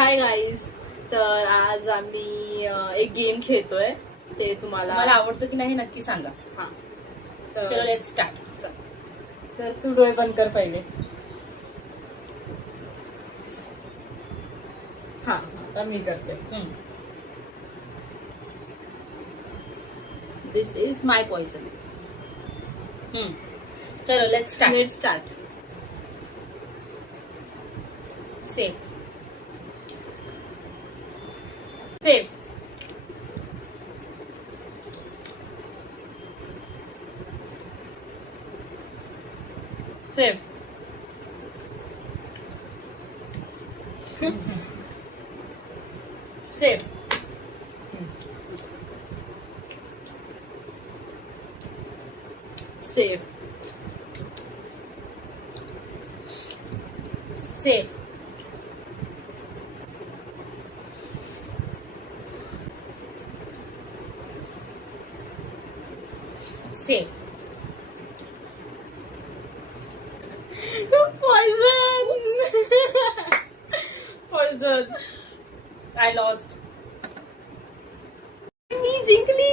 Hi guys. तर आज आम्ही एक गेम खेळतोय. ते मला तुम्हाला आवडतं की नाही नक्की सांगा. हा चलो लेट्स स्टार्ट. तर तू डोळे बंद कर पहिले. हा आता मी करते. This is my poison. चलो let's start. Let's start. Safe safe safe safe safe safe safe poison. Poison. I lost. मी जिंकली.